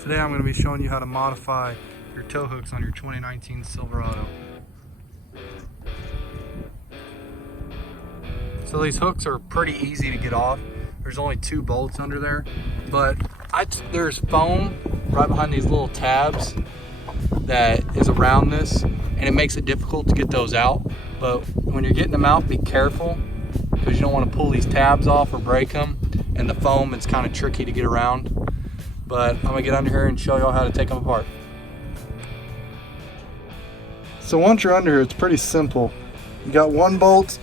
Today I'm going to be showing you how to modify your tow hooks on your 2019 Silverado. So these hooks are pretty easy to get off. There's only 2 bolts under there, but there's foam right behind these little tabs that is around this, and it makes it difficult to get those out. But when you're getting them out, be careful, because you don't want to pull these tabs off or break them, and the foam, it's kind of tricky to get around. But I'm gonna get under here and show y'all how to take them apart. So once you're under here, it's pretty simple. You got 1 bolt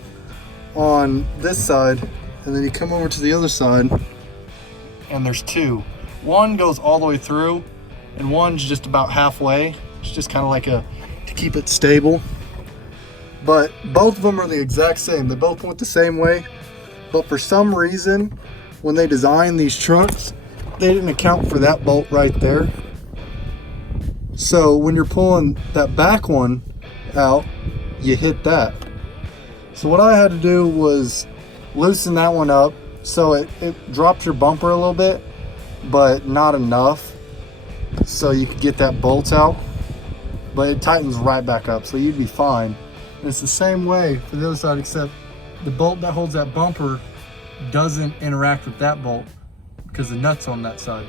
on this side, and then you come over to the other side, and there's 2. One goes all the way through, and one's just about halfway. It's just kind of like to keep it stable. But both of them are the exact same. They both went the same way, but for some reason, when they designed these trucks, they didn't account for that bolt right there. So when you're pulling that back one out, you hit that. So what I had to do was loosen that one up so it drops your bumper a little bit, but not enough so you could get that bolt out, but it tightens right back up, so you'd be fine. And it's the same way for the other side, except the bolt that holds that bumper doesn't interact with that bolt because the nut's on that side.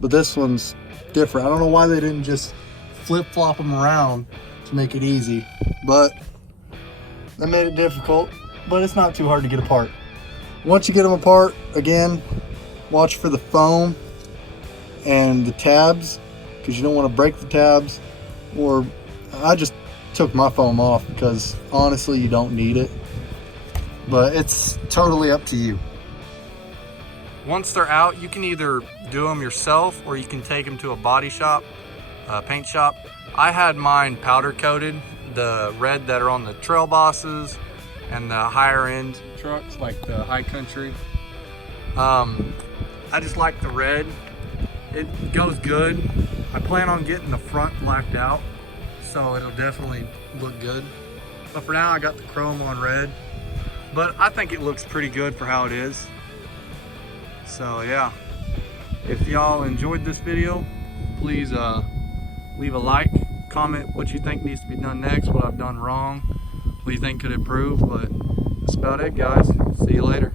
But this one's different. I don't know why they didn't just flip-flop them around to make it easy, but that made it difficult, but it's not too hard to get apart. Once you get them apart, again, watch for the foam and the tabs, because you don't want to break the tabs. Or I just took my foam off because honestly you don't need it, but it's totally up to you. Once they're out, you can either do them yourself or you can take them to a body shop, paint shop. I had mine powder coated, the red that are on the Trail Bosses and the higher end trucks like the High Country. I just like the red. It goes good. I plan on getting the front blacked out, so it'll definitely look good. But for now, I got the chrome on red, but I think it looks pretty good for how it is. So yeah, if y'all enjoyed this video, please leave a like, comment what you think needs to be done next, what I've done wrong, what you think could improve. But that's about it, guys. See you later.